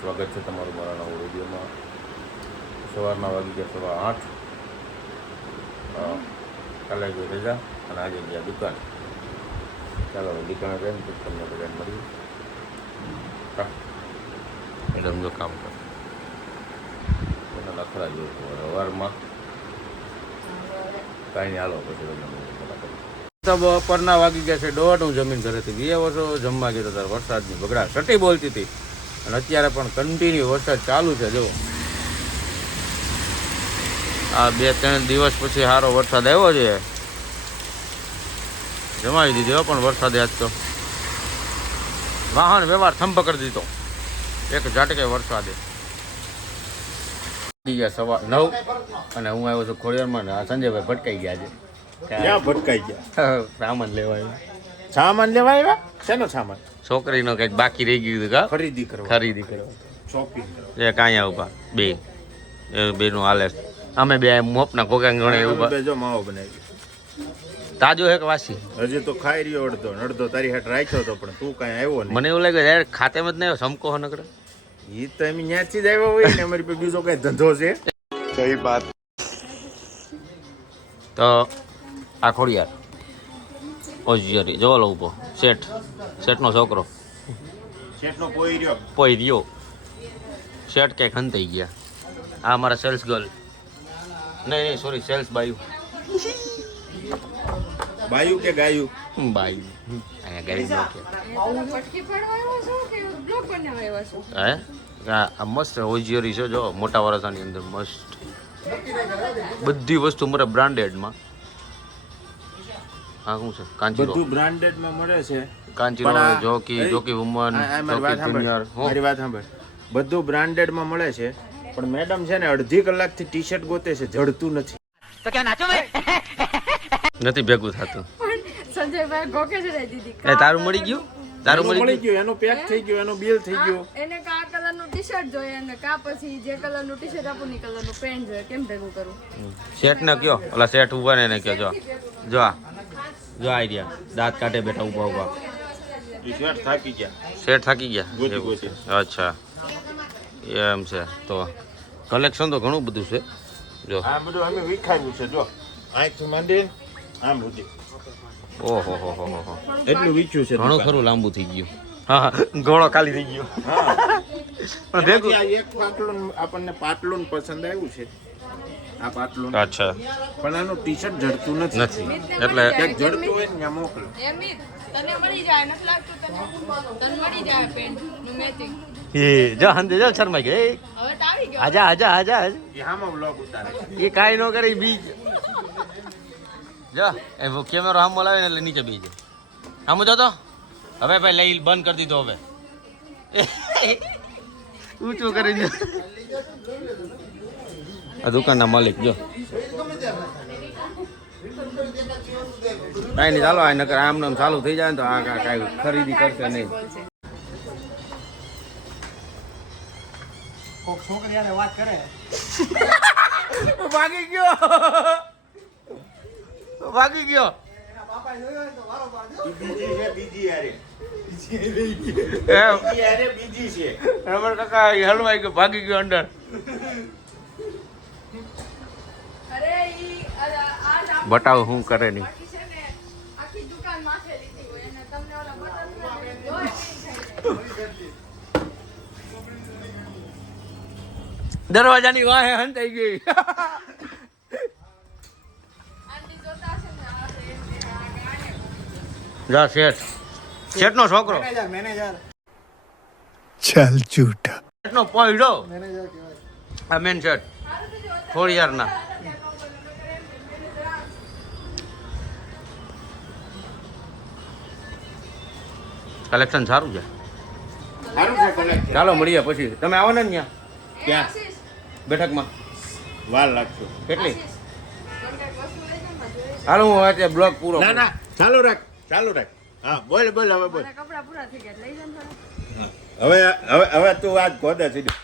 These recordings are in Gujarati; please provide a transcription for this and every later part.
સ્વાગત છે તમારું મારા નવા વિડીયોમાં. સવારના વાગી ગયા 8:30. કાલે ગઈ રજા અને આજે ગયા દુકાન. ચાલો દુકાને જઈને તો તમને બધાને મળ્યું. મેડમ જો કામ કરે એના લખડા જોયું સવારમાં કાંઈ નહીં. હાલો પછી બપોરના વાગી ગયા છે 1:30. હું જમીન ઘરેથી 2 વર્ષો જમવા ગયો ત્યારે વરસાદની બગડા સટી બોલતી હતી અને અત્યારે પણ કન્ટિન્યુ વરસાદ ચાલુ છે. જો આ 2-3 દિવસ પછી સારો વરસાદ આવ્યો છે. જમાવી દીધો પણ વરસાદે આજ તો વાહન વ્યવહાર થંભ કરી દીધો એક ઝાટકે વરસાદે. ગયા 9:15 અને હું આવ્યો છું ખોડિયારમાં. સંજયભાઈ ભટકાઈ ગયા છે. ક્યાં ભટકાઈ ગયા? સામાન લેવા આવ્યા. સામાન લેવા આવ્યા? શેનો સામાન? છોકરીનો કંઈક બાકી રહી ગયું હતું. ખરીદી કરવા. ખરીદી કરવા શોપિંગ એ કાંઈ ઉભા બેનું હાલે. અમે બે મોપના કોકા ગણે ઉભા. જો માવો બનાવી તાજો હે કે વાસી? હજી તો ખાઈ રહ્યો અડધો તારી હાટ રાખ્યો હતો પણ તું કાંઈ આવ્યો નહીં. મને એવું લાગે યાર ખાતેમાં જ નહીં આવ્યો. સમકો હો નકડે એ તો એમ ન્યાથી જ આવ્યો હોય ને. અમારી પાસે બીજો કઈ ધંધો છે? સહી વાત. તો આ ખોડિયાર ઓજિયરી જોવો લો ઉભો. શેઠનો છોકરો શેઠનો પોઈ રહ્યો. પોઈ રહ્યો. શેઠ ક્યાંક હંતાઈ ગયા. આ મારા સેલ્સ ગર્લ નહીં સોરી સેલ્સ બાયુ. બાયુ કે ગાયું? બાયુ અહીંયા ગાડી હે આ મસ્ત ઓજિયરી છે. જો મોટા વરસાની અંદર મસ્ત બધી વસ્તુ મળે બ્રાન્ડેડમાં. હા શું છે? કાંચીરો બધું બ્રાન્ડેડમાં મળે છે. કાંચીરો જોકી વુમન જુનિયર. મારી વાત સાંભળ. બધું બ્રાન્ડેડમાં મળે છે પણ મેડમ છે ને અડધી કલાકથી ટી શર્ટ ગોતે છે, જડતું નથી. તો ક્યાં નાચો ભાઈ? નથી ભેગું થતું. સંજયભાઈ ગોકે જ રહી દીધી. એ તારું મળી ગયું? તારું મળી ગયું? એનો પેક થઈ ગયો, એનો બિલ થઈ ગયો. એને કા કલરનું ટી-શર્ટ જોઈએ અને કા પછી જે કલરનું ટી-શર્ટ આપું ની કલરનું પેન્ટ જોઈએ. કેમ ભેગું કરું? શેઠ ને કયો, ઓલા શેઠ ઉભા ને એને કયો. જો જો આઈડિયા દાંત કાઢે બેઠા ઉભા ઉભા. શેઠ થાકી ગયા. શેઠ થાકી ગયા. ગોતી ગોતી. અચ્છા એમ છે. તો કલેક્શન તો ઘણું બધું છે. જો આ બધું અમે વિખાવ્યું છે. જો આંખથી માંડીને આમ સુધી ઓહો હો હો હો. એટલું વીચ્યું છે. ઘણું ખરું લાંબુ થઈ ગયું. હા ઘોડો ખાલી થઈ ગયો. પણ ભેગું આ એક પાટલું આપણને પાટલું પસંદ આવ્યું છે. આ પાટલું. અચ્છા પણ આનું ટી શર્ટ જડતું નથી. નથી એટલે ક્યાંક જડતું હોય ને ત્યાં મોકલો. એમિત તને મળી જાય નથી લાગતું તને મળી જાય પેન્ટ નું મેચિંગ. એ જો હંદે જો શર્મા કે હવે તો આવી ગયો. આજા આજા આજા એ હામાં વ્લોગ ઉતારે. એ કાઈ ન કરે બીજ જા એ કેમેરો હામો લાવે ને એટલે નીચે બીજ હામો જો તો. હવે ભાઈ લઈ બંધ કરી દીધો. હવે ઊંચું કરી દો. આ દુકાનના માલિક જો કાંઈ નહીં. ચાલો આ નકર આમ નામ ચાલુ થઈ જાય ને તો આ કાંઈ ખરીદી કરશે નહીં. છોકરીયાને વાત કરે. ભાગી ગયો ભાગી ગયો. બીજી છે, બીજી યારે. બીજી છે. રમણ કાકા હલવાઈ ગયો, ભાગી ગયો અંદર. અરે ઈ આજ બતાવો શું કરે નહીં. આખી છે ને આખી દુકાન માથે લીધી હોય અને તમને ઓલા બટન દરવાજાની વાહે હંતાઈ ગઈ. આંટી જોતા છે ને આ ગાને જા શેઠનો છોકરો. મેનેજર चल झूठा શેઠનો પોઈડો મેનેજર કહેવાય. આ મેન શેઠ ખોડિયારના. કલેક્શન સારું છે. સારું છે collection. ચાલો મળીએ પછી. તમે આવો ને ત્યાં ક્યાં? આશીષ બેઠકમાં વાર લાગશે. કેટલી? તમને વસ્તુ લઈ જાવ ને જોઈએ. હાલો હું અત્યારે બ્લોગ પૂરો ના ના ચાલુ રાખ, ચાલુ રાખ. હા બોલ બોલ હવે બોલ. મારા કપડા પૂરા થઈ ગયા લઈ જાવ થોડા. હવે હવે હવે તું આજ ગોદા સીધી.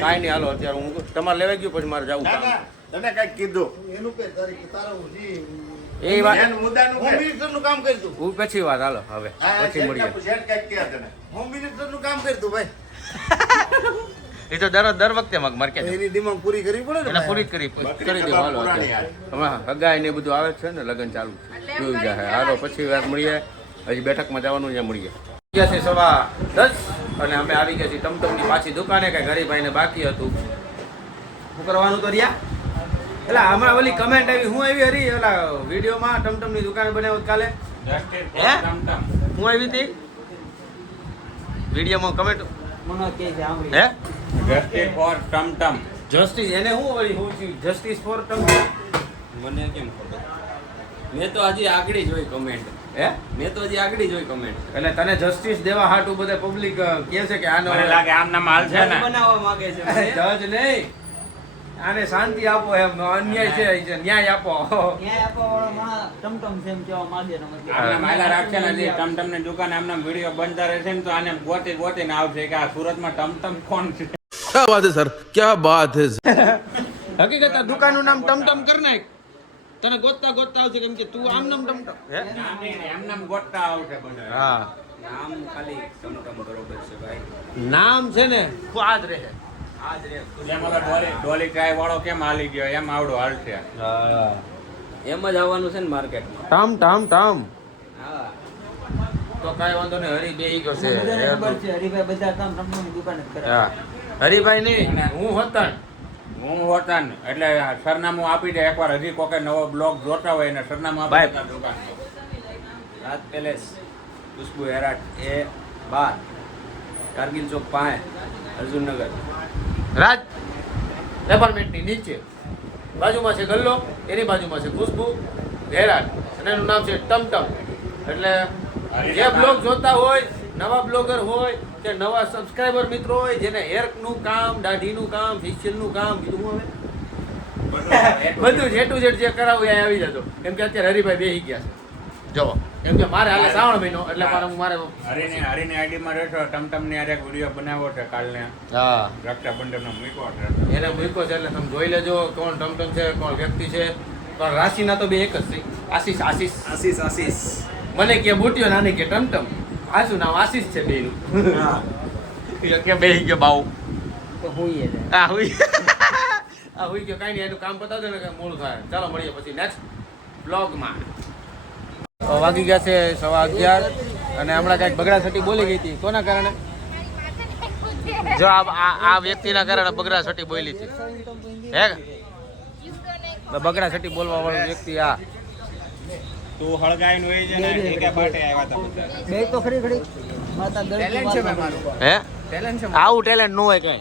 કાંઈ નહીં. હાલો અત્યારે હું તમારે લેવાઈ ગયું પછી મારે જવું ના કામ. ના તને કઈક કીધું. એનું કે તારું જી એ વાત એનું મુદ્દાનું હોમ કે? મિનિસ્ટરનું કામ કરી દઉં. હું પછી વાત. હાલો હવે હા, પછી મળીએ. શેઠ કાંઈક કહે તને. હોમ મિનિસ્ટરનું કામ કરી દઉં ભાઈ. એ તો દર વખતે મારે કે એની ડિમાન્ડ પૂરી કરવી પડે ને એટલે પૂરી કરી દે હાલો હમણાં હગાઈ ને બધું આવે છે ને લગ્ન ચાલુ છે જોઈ જાય હાલો પછી વાર મળીએ હજી બેઠકમાં જવાનું ત્યાં મળીએ ગયા છે 10:15 અને અમે આવી ગયા છીએ ટમટમની પાછી દુકાને કઈ ગરીભાઈને બાકી હતું શું કરવાનું તો રહ્યા એટલે હમણાં ઓલી કમેન્ટ આવી હું આવી હરી ઓલા વિડીયોમાં ટમટમની દુકાન બનાવી કાલે હે હું આવી હતી વિડીયોમાં કમેન્ટ હે જસ્ટિસ ફોર ટમટમ જસ્ટિસ એને હું વળી હું જસ્ટિસ ફોર ટમટમ મને કેમ ખબર મેં તો હજી આગળ જોઈ કમેન્ટ હે મેં તો હજી આગળ જોઈ કમેન્ટ એટલે તને જસ્ટિસ દેવા હાટું બધા પબ્લિક કહે છે કે આનો મને લાગે આમ નામ હાલ છે ને બનાવવા માંગે છે જજ નહીં આને શાંતિ આપો એમ અન્યાય છે ન્યાય આપો આમના માયલા રાખશે ને જે ટમટમ ની દુકાન આમના વિડીયો બનતા રહેશે ને તો આને ગોતી ને આવશે કે આ સુરતમાં ટમટમ કોણ છે क्या बात है सर क्या बात है હકીકત દુકાનનું નામ ટમટમ કર નાખ તને ગોતતા આવશે કેમ કે તું આમ નામ ટમટમ હે એમ નામ ગોતતા આવશે બધા હા નામ ખાલી ટમટમ બરોબર છે ભાઈ નામ છે ને આ જ રહે જેમ હવે ડોલી ચાય વાળો કેમ હાલી ગયો એમ આવડો હાલશે હા એમ જ આવવાનું છે ને માર્કેટમાં ટમ હા તો કાઈ વાંધો નહીં હરી બેહી ગયો છે દુકાન હા હરીભાઈ નહીં હું હોતન હું હોતન એટલે સરનામું આપી દે એકવાર હજી કોકે નવો બ્લોગ જોતા હોય ને સરનામું આપી ભાઈ. દે દુકાન રાત પેલેસ ખુશ્બુ હેરાટ A12 કારગિલ ચોક 5 અર્જુનનગર રાજ એપાર્ટમેન્ટની નીચે બાજુમાં છે ગલ્લો એની બાજુમાં છે ખુશ્બુ ગેરાટ અને એનું નામ છે ટમટમ એટલે જે બ્લોગ જોતા હોય નવા બ્લોગર હોય કે નવા સબસ્ક્રાઇબર મિત્રો હોય જેને હેરનું કામ દાઢીનું કામ ફેશિયલનું કામ બીજું હવે બધું જેટું જેટ જે કરાવું એ આવી જતો કેમ કે અત્યારે હરિભાઈ બેસી ગયા છે જો કેમ કે મારે હાલે શ્રાવણ મહિનો એટલે મારે હરીની આઈડી માં રહેશો ટમટમ ની એક વિડીયો બનાવ્યો છે કાલને હા રક્ષાબંધન નો મૂક્યો છે એને મૂક્યો છે એટલે તમે જોઈ લેજો કોણ ટમટમ છે કોણ વ્યક્તિ છે પણ રાશિના તો બે એક જ છે આશીષ મને કે બુટિયો નાને કે ટમટમ આશું નામ આશીષ છે બેનું કે બે કે બાવ આ હુઈ ગયો કાંઈ નહીં એનું કામ બતાવજો ને કે મોડું થાય ચાલો મળીએ પછી નેક્સ્ટ બ્લોગમાં વાગી ગયા છે 11:15 અને હમણાં કાંઈક બગડાસટી બોલી ગઈ હતી કોના કારણે જો આ વ્યક્તિના કારણે બગડાસટી બોલી હતી હે બગડાસટી બોલવા વાળો વ્યક્તિ આ તું હળગાઈને હોય છે ને એકે બાટે આવ્યા હતા બધા બે તો ખરી ટેલેન્ટ છે મેં મારું હે ટેલેન્ટ છે આવું ટેલેન્ટ ન હોય કઈ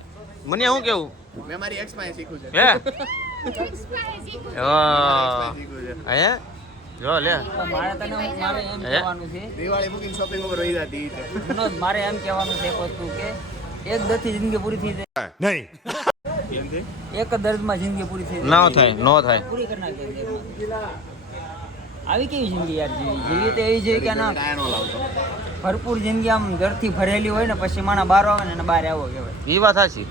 મને શું કેવું મેં મારી એક્સ પાસે શીખ્યું છે હે શીખ્યું છે હે જો લે મારે તને મારે એમ કહેવાનું છે દિવાળી બુકિંગ શોપિંગ ઉપર રહી જતી વિનોદ, મારે એમ કહેવાનું છે એક વસ્તુ કે એક દર્દથી જિંદગી પૂરી થઈ જાય नहीं એક જ દર્દમાં જિંદગી પૂરી થઈ ન થાય ન થાય પૂરી કરી નાખે આવી કેવી જિંદગી યાર જીવી તો એવી જોઈએ કે ના ડાયનો લાવતો ભરપૂર જિંદગી આમ ઘરથી ભરેલી હોય ને પછી માણા બહાર આવે ને એને બહાર આવો કહેવાય એ વાત સાચી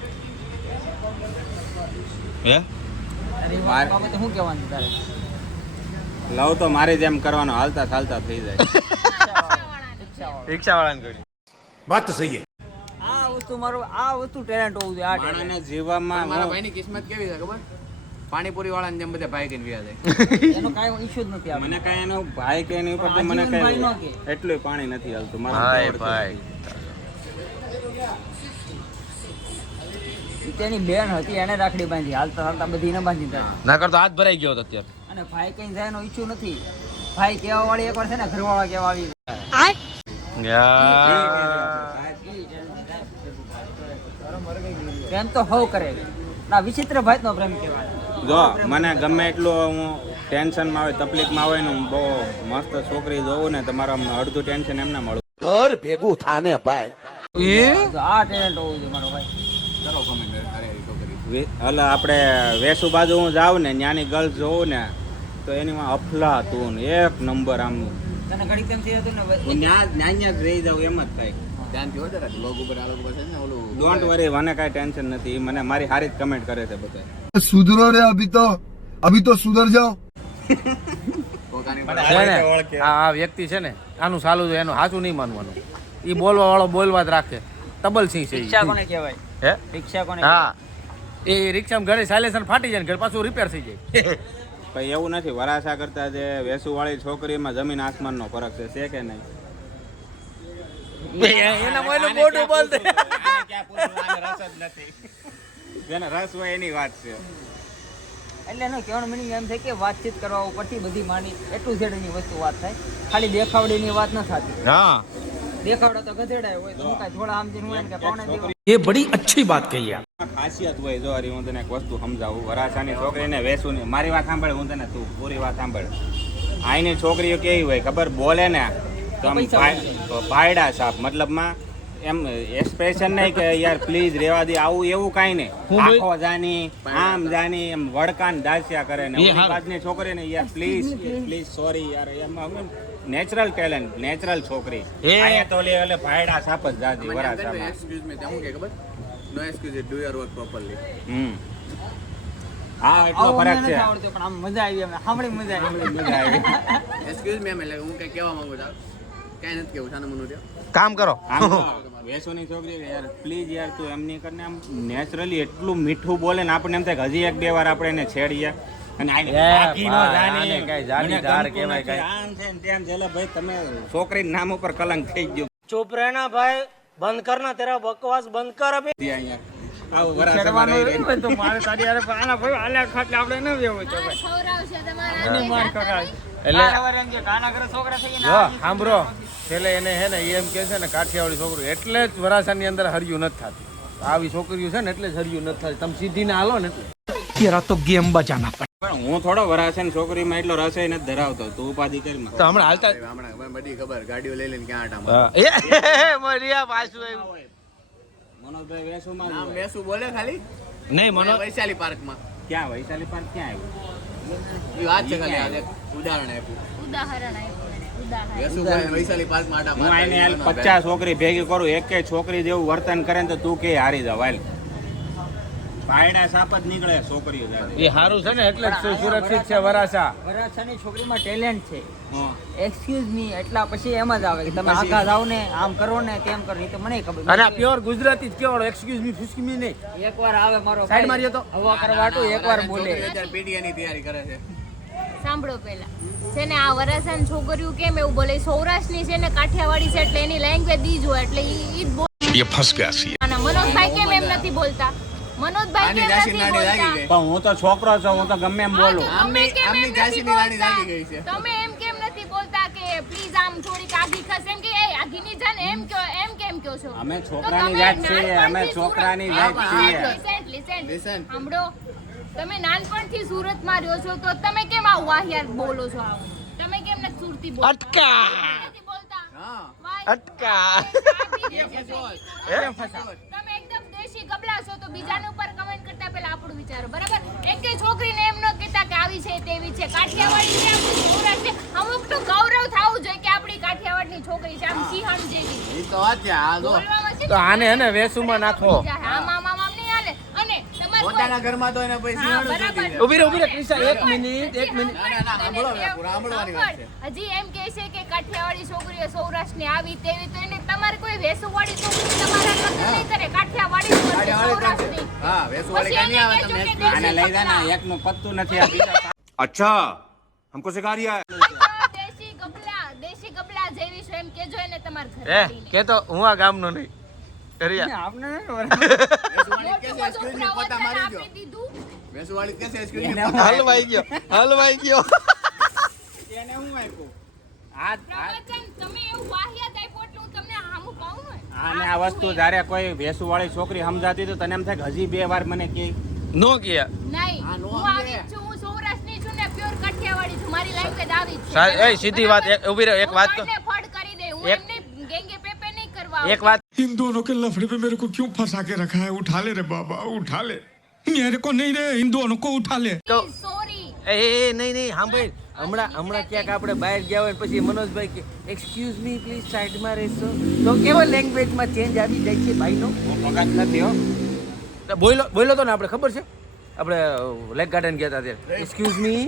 હે અરે એ વાત બાબતે શું કહેવાનું તારે લવ તો મારી જેમ કરવાનો હાલતા ચાલતા થઈ જાય રિક્ષા વાળાને કરી बात तो सही है આ વસ્તુ મારું આ વસ્તુ ટેલેન્ટ હોવું જોઈએ આ talent. માણસને જીવવામાં મારા ભાઈની કિસ્મત કેવી છે ખબર પાણીપુરી વાળાને જેમ બધા ભાઈ કહીને વ્યા જાય એનો કાંઈ ઈશ્યુ જ નથી આપણે. મને કઈ એનો ભાઈ કે એની ઉપર તો મને આજીવન ભાઈ ન કઈ કે. એટલું પાણી નથી હાલતું ભાઈ ભાઈ ઈ તેની બેન હતી એને રાખડી બાંધી હાલતા હાલતા બધી ન બાંધી તારે. ના કરતો હાથ ભરાઈ ગયો હતો અત્યારે અને ભાઈ કઈ જાય એનો ઈચ્છું નથી ભાઈ કેવા વાળી એકવાર છે ને ઘરવાળા કેવા આવી પ્રેમ તો હવ કરે ના વિચિત્ર ભાઈ નો પ્રેમ કહેવાય. જો મને ગમે એટલું હું ટેન્શનમાં આવે તકલીફમાં આવે ને હું બહુ મસ્ત છોકરી જોઉં ને તમારા અડધું ટેન્શન એમને મળું घर भेगू थाने पाए તો આ ટેલેન્ટ હોવું જોઈએ મારો ભાઈ. એટલે આપણે વેસુ બાજુ હું જાઉં ને ત્યાંની ગર્લ્સ જોઉં ને તો એની માં અફલાતું એક નંબર આમ તને ઘડીક તેમ થયું હતું ને હું ત્યાં જ રહી જાઉં એમ જ થાય ધ્યાન થયો જરા લોગ ઉપર આ લોગ ઉપર છે ને ઓલું ડોન્ટ વરી મને કાંઈ ટેન્શન નથી ઈ મને મારી હારી જ કમેન્ટ કરે છે બધા सुधरो रे अभी तो सुधर जाओ પોતાની છે ને આ વ્યક્તિ છે ને આનું સાલું છે એનું સાચું નહીં માનવાનું એ બોલવા વાળો બોલવા જ રાખે તબલ સિંહ છે ઈ. રિક્ષા કોને કહેવાય? હે રિક્ષા કોને હા એ રિક્ષામાં ઘરે સાયલેન્સર ફાટી જાય ને ઘરે પાછું રિપેર થઈ જાય ભાઈ એવું નથી, વરાછા કરતા જે વેસુવાળી છોકરીમાં જમીન આસમાનનો ફરક છે કે નહીં? એના મોયનું મોઢું બોલ દે. આને ક્યાં પૂછવું? આને રસ જ નથી. જેને રસ હોય એની વાત છે. એટલે એનો કહેવાનો મિનિંગ એમ થાય કે વાતચીત કરવા ઉપરથી બધી માની એટલું છેડની વસ્તુ વાત થાય, ખાલી દેખાવડીની વાત ન થતી. હા દેખાવડા તો ગધેડા હોય તો હું કાંઈ થોડા આમ જેમ હોય ને કે પાવણે દેવા. ये बड़ी अच्छी बात कही आप. ખાસિયત હોય. જો હરી હું તને એક વસ્તુ સમજાવું. વરાછાની છોકરીને વેસુની, મારી વાત સાંભળ, હું તને તું પૂરી વાત સાંભળ. આઈની છોકરીઓ કેવી હોય ખબર? બોલે ને તો આમ ભાયડા સાપ, મતલબમાં એમ એક્સપ્રેશન નહીં કે યાર પ્લીઝ રેવા દે, આવું એવું કાંઈ નહીં. આખો જાની આમ જાની એમ વડકાન દાસ્યા કરે ને ઓલી બાજની છોકરી ને યાર પ્લીઝ સોરી યાર એમ નેચરલ ટેલેન્ટ, નેચરલ છોકરી. અહીંયા તો ઓલે ભાયડા સાપ જ જાતી વરાછામાં. એક્સક્યુઝ મી હું કે ખબર નો excuse do your work properly. હા એટલો આવું ફરક અમને છે. નથી આવડતું, પણ આમ મજા આવી, અમને સાંભળી મજા આવી. મજા આવી. એક્સક્યુઝ મી એટલે હું કઈ કહેવા માંગુ છું, કઈ નથી કેવું છાનું મનું રહ્યો. કામ કરો આમ તો વેસુની છોકરી યાર પ્લીઝ યાર તું એમ નહીં કરને, આમ નેચરલી એટલું મીઠું બોલે ને આપણને એમ થાય કે હજી એક બે વાર આપણે એને છેડીએ અને આને બાકી નો જાણી. આને કાંઈ જાડી મને ધાર ગમતું કહેવાય નથી. કાંઈ. આમ છે ને તેમ છે. એટલે ભાઈ તમે છોકરીના નામ ઉપર કલંક થઈ ગયું. चुप रहना भाई, बंद करना तेरा बकवास बंद कर अभी. ત્યાં અહીંયા આવું વરાછામાં રહી રહીને. તો મારે તારી હારે આના ભાઈ હાલ્યા ખાટલે આપણે ન બેવું તો ભાઈ. ખવડાવશે તમારા એની માર કરાય. એટલે બાર વાર એમ કે કાના ઘરે છોકરા થઈ જો ગયા સાંભળો, છેલ્લે એને હે ને એ એમ કે છે ને કાઠિયાવાડી છોકરી એટલે જ વરાછાની અંદર હરિયું નથી થતું. આવી છોકરીઓ છે ને એટલે જ હરિયું નથી થતી. તમે સીધી ના હાલો ને એટલે तेरा तो गेम बजाना पड़ा. પણ હું થોડો વરાછાની છોકરીમાં એટલો રસોઈ નથી ધરાવતો. તું ઉપાધિ કરી તો હમણાં હાલતા હમણાં મને બધી ખબર, ગાડીઓ લઈ લઈને ક્યાં આટા એ મરિયા પાછું આવ્યું. મનોજભાઈ વેસુમાં જ નામ હોય. બેસું બોલે ખાલી નહીં મનો વૈશાલી પાર્કમાં ક્યાં વૈશાલી પાર્ક ક્યાં આવ્યું? એ વાત છે ખાલી આ એક ઉદાહરણ આપ્યું. ઉદાહરણ આપ્યું એને, ઉદાહરણ. બેસું બોલે વૈશાલી પાર્કમાં આટા હું મારતા આઈને હોય. 50 છોકરી ભેગી કરું, એકે છોકરી જેવું વર્તન કરે ને તો તું કે હારી જાવ. હાલ પાયડા સાપ જ નીકળે છોકરીઓ સાથે. એ સારું છે ને એટલે જ સુરક્ષિત છે વરાછા. વરાછાની છોકરીમાં ટેલેન્ટ છે. હં. એક્સક્યુઝ મી એટલા પછી એમ જ આવે કે તમે આઘા જાવ ને આમ કરો ને તેમ કરો, એ તો મને ખબર. અને પ્યોર ગુજરાતી જ કેવાડો, એક્સક્યુઝ મી ફિસ્કી મી નહીં. એકવાર આવે મારો સાઈડ માર્યો તો? હવા કરવાટું એકવાર બોલે. છોકરીઓ અત્યારે પીટીઆની તૈયારી કરે છે. સાંભળો પહેલા છે ને આ વરાછાની છોકરીઓ કેમ એવું બોલે, સૌરાષ્ટ્રની છે ને કાઠિયાવાડી છે એટલે એની લેંગ્વેજ ઈ જ હોય એટલે ઈ જ બોલે. ये फंस गया सी. અને મનોજભાઈ કેમ એમ નથી બોલતા? મનોજભાઈ આની કેમ જાસી નથી નાની લાગી બોલતા? ગઈ. પણ હું તો છોકરો છું, હું તો ગમે એમ બોલું. હા, તો તમે કેમ એમ આમની નથી જાસીની રાણી બોલતા? લાગી ગઈ છે. તમે એમ કેમ નથી બોલતા કે પ્લીઝ આમ થોડીક આઘી ખસ, એમ કે એ આઘીની જાન એમ કેમ કયો છો? અમે તો છોકરાની તમે જાત છીએ, અમે નાનપણથી છોકરાની સુરત- જાત હા, છીએ. listen. Listen. સાંભળો, તમે નાનપણથી સુરતમાં રહ્યો છો તો તમે કેમ આવું વાહિયાત બોલો છો? આવું તમે કેમ નથી સુરતી બોલતા? અટકા નથી બોલતા? હા. Why? અટકા તમે એકદમ દેશી ગબલા છો તો બીજાને ઉપર કમેન્ટ કરતા પહેલા આપણું વિચારો, બરાબર? એક છોકરીને એમ ન કહેતા કે આવી છે તેવી છે, કાઠિયાવાડી છે, આપણી સૌરાષ્ટ્ર છે. અમુક તો ગૌરવ થવું જોઈએ કે આપણી કાઠિયાવાડની છોકરી છે, આમ સિંહણ જેવી. એ તો વાત છે. આ જો બોલવામાં છે તો આને હે ને વેસુમાં નાખો. આમ આમ આમ આમ નહીં હાલે. અને તમારે પોતાના ઘરમાં તો એને પછી હા, સિંહાણું બરાબર. જોતી છે. ઉભી રે ક્રિશા, એક મિનિટ. ના, ના, સાંભળો હવે, પૂરા સાંભળવાની વાત છે. હજી એમ કહે છે કે કાઠિયાવાડી છોકરીઓ સૌરાષ્ટ્રની આવી તેવી, તો એને તમારે કોઈ વેસુવાળી છોકરી તમારા લગ્ન નહીં કરે, કાઠિયાવાડી જ કરશે, સૌરાષ્ટ્રની. હા, વેસુવાળી પછી કાંઈ એને નહીં આવે, કહેજો તમને કે આને લઈ જા ને, દેશી એકનું પત્તું નથી આ બીજા. अच्छा हमको सिखा रिया है. ગબલા, દેશી ગબલા જેવી છે એમ કેજો એને તમારા ઘરે એ આવીને. કે તો હું આ ગામનો નહીં કરિયા. આપણે નહીં ખબર. વેસુવાળી મોટું કહે છે, બધું excuse me, પોતા પ્રવચન મારી આપી ગયો. દીધું. વેસુવાળી કહે છે, excuse me, પોતા હલવાઈ ગયો. એને હું આપ્યું? પ્રવચન તમે એવું વાહિયાત આપ્યું એટલે હું તમને હામું કહું ને. આને આ વસ્તુ જ્યારે કોઈ વેસુવાળી છોકરી સમજાતી તો તને એમ થાય કે હજી બે વાર મને કે નો ગયા. નહીં, આ નો હું સમજે. આવી જ છું, હું સૌરાષ્ટ્રની છું ને પ્યોર કાઠિયાવાડી છું, મારી લેંગ્વેજ આવી જ છે. એ સીધી વાત, ઉભી રહે, એક હું વાત તો ફળને ફળ કરી દે, હું એક- એમની ગેંગે પેપે નહીં કરવા એક વાત इन दोनों के लफड़े पे मेरे को क्यों फंसा के रखा है? उठा ले रे बाबा, उठा ले. मेरे को नहीं रे, इन दोनों को उठा ले. સોરી. એ નહીં સાંભળ, હમણાં ક્યાંક આપણે બહાર ગયા હોય ને પછી મનોજભાઈ કે એક્સક્યુઝ મી પ્લીઝ સાઈડમાં રહેશો, તો કેવા લેંગ્વેજમાં ચેન્જ આવી જાય છે ભાઈનો. હું પગાર નથી હો. તો બોલો તો ને આપણે ખબર છે, આપણે લેક ગાર્ડન ગયા હતા ત્યારે એક્સક્યુઝ મી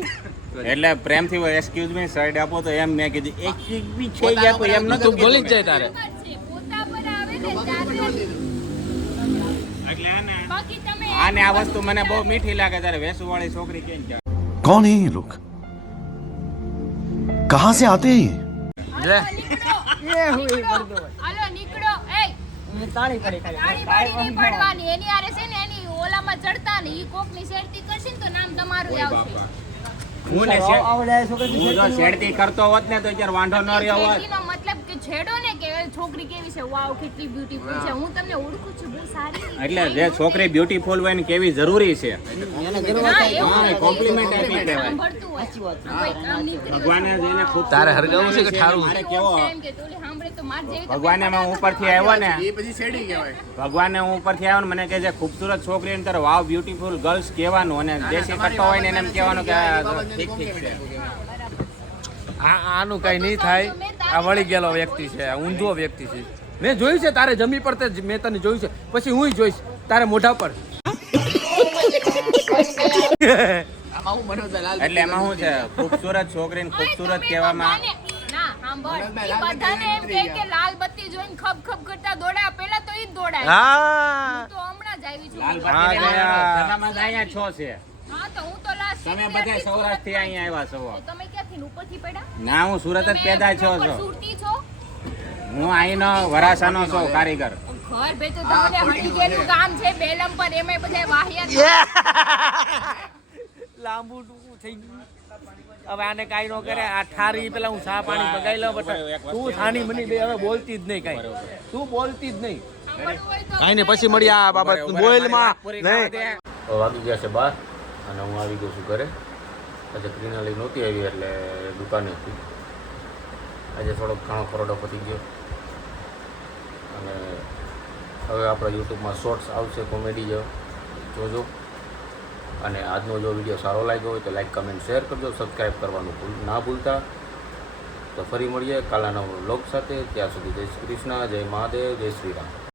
એટલે પ્રેમથી એક્સક્યુઝ મી સાઈડ આપો તો એમ મેં કીધું એક્સક્યુઝ મી છે આપો એમ નતું તું બોલી જ કીધું જાય તારે. બરાબર છે, પોતા પર આવે ને ત્યારે એટલે હે ને બાકી તમે આને આ વસ્તુ મને બહુ મીઠી લાગે ત્યારે વેસુ વાળી છોકરી કેમ છે कौन है ये लोग कहाँ से आते हैं ये હાલો, નીકળો. એ હું એ નીકળો. કરતો હોય. હાલો નીકળો એય મેં તાળી પડી ખાલી તાળી બાળી નહીં પડવાની એની આરે છે ને એની ઓલામાં ચડતા ને ઈ કોકની શેરતી કરશે ને તો નામ તમારું ઓય આવશે બાપા હું ને શે- આવડે છોકરી હું જો શેરતી કરતો હોત ને તો અત્યારે વાંધો ન રહ્યો હોત શેરતીનો મતલબ કે છેડો ને કે છોકરી કેવી છે વાવ કેટલી બ્યુટીફુલ છે હું તમને ઓળખું છું બહુ સારી એટલે જે છોકરી બ્યુટીફુલ હોય ને કેવી જરૂરી છે ના, એવું હા, નથી. compliment આપી દેવાય. સાંભળતું હોય. કોઈ કામ નીકળ્યું. ભગવાને જેને ખૂબ તારે હરગાવું છે કે ઠારવું મારે એવું કેવો છે એમ કે તું સાંભળે તો માર જેવી તો ભગવાને હું ઉપરથી આવ્યો ને એ પછી શેરડી કહેવાય. ભગવાને હું ઉપરથી આવ્યો ને મને કહે છે ખૂબસૂરત છોકરી ને તારે વાવ બ્યુટીફુલ ગર્લ્સ કહેવાનું અને દેશી કરતો હોય ને એને એમ કહેવાનું કે આ ઠીક ઠીક છે આનું કઈ નહીં થાય. આ વળી ગયેલો વ્યક્તિ છે, આ ઊંધો વ્યક્તિ છે. મેં જોયું છે તારે જમી પર તે મેં તને જોયું છે, પછી હું જોઈશ તારે મોઢા પર. આમાં હું બનાવતા લાલ એટલે એમાં શું છે ખૂબસૂરત છોકરીને ઓય, ખૂબસૂરત તમે કહેવામાં બધાને- ના, સાંભળ. ઈ બધાને એમ કહે કે લાલ બત્તી જોઈને ખપ ખપ કરતા દોડાય. પહેલા તો ઈ જ દોડાય. હા હું તો હમણાં જ આવી છું. લાલ હા, બત્તી ગયા. જમામાં જ અહીંયા છો છે હા, તો હું તો last તમે થી બધા સુરતથી સૌરાષ્ટ્રથી અહીંયા આવ્યા છો તો તમે ક્યાંથી ને ઉપરથી પડ્યા? ના હું સુરત જ તમે પેદા છો proper છો સુરતી છો? હું અહીંનો વરાસાનો છું કારીગર ઘર ભેટો તમને હળી ગયેલું ગામ છે બેલમ પર એમાંય બધા વાહિયાત લાંબુ ટૂંકું થઈ ગયું. હવે આને કાંઈ ન કરે. આ ઠારી પેલા હું ચા પાણી બગાઈ લઉં બટા. તું છાની મની બે હવે બોલતી જ નહીં કાંઈ. તું બોલતી જ નહીં. સાંભળવું હોય તો કાંઈ ને પછી મળી આ બાબત બોલમાં નહીં. વાગી ગયા છે 12 અને હું આવી ગયો છું ઘરે. આજે ગ્રીનરી નહોતી આવી એટલે દુકાને હતી. આજે થોડોક ઘણો ખરોડો પતી ગયો અને હવે આપણા યુટ્યુબમાં શોર્ટ્સ આવશે કોમેડી જોજો. અને આજનો જો વિડીયો સારો લાગ્યો હોય તો લાઈક કમેન્ટ શેર કરજો, સબસ્ક્રાઈબ કરવાનું ના ભૂલતા. તો ફરી મળીએ કાલના નવા વ્લોગ સાથે. ત્યાં સુધી જય શ્રી કૃષ્ણ, જય મહાદેવ, જય શ્રી રામ.